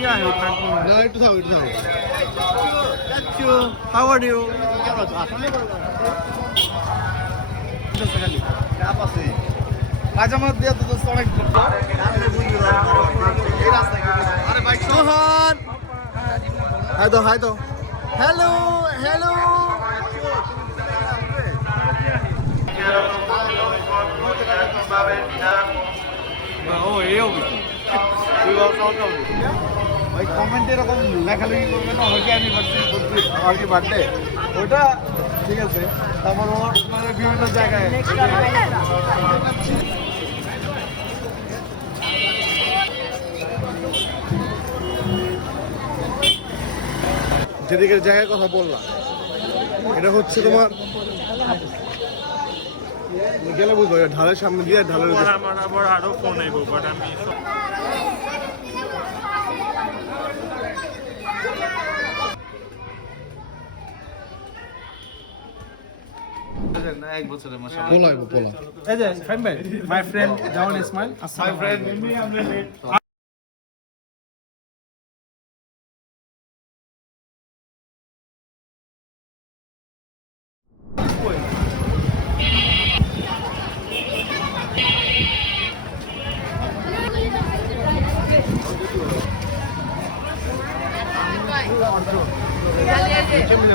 Yeah, you can. না একটু থাও একটু থাও Thank you. How are you? মাঝামাঝ দিয়ে তো অনেক আরে ভাই সোহান হাই তো হ্যালো হ্যালো ও এও ওই কমেন্টে এরকম লেখালেখি করবে না ওইটা অ্যানিভার্সারি করবি আমার কি বার্থডে ওটা ঠিক আছে তারপর ওর মানে বিভিন্ন জায়গায় যেদিকে জায়গার কথা বললাম এটা হচ্ছে তোমার গেলে বুঝবো ঢালের সামনে দিয়ে ঢালের আমার আবার আরো ফোন আইব বাট আমি এক বছরের মাশাআল্লাহ পোলা আইবো পোলা এই যে ফ্রেন্ড ভাই my friend Jawan Ismail my friend কেমন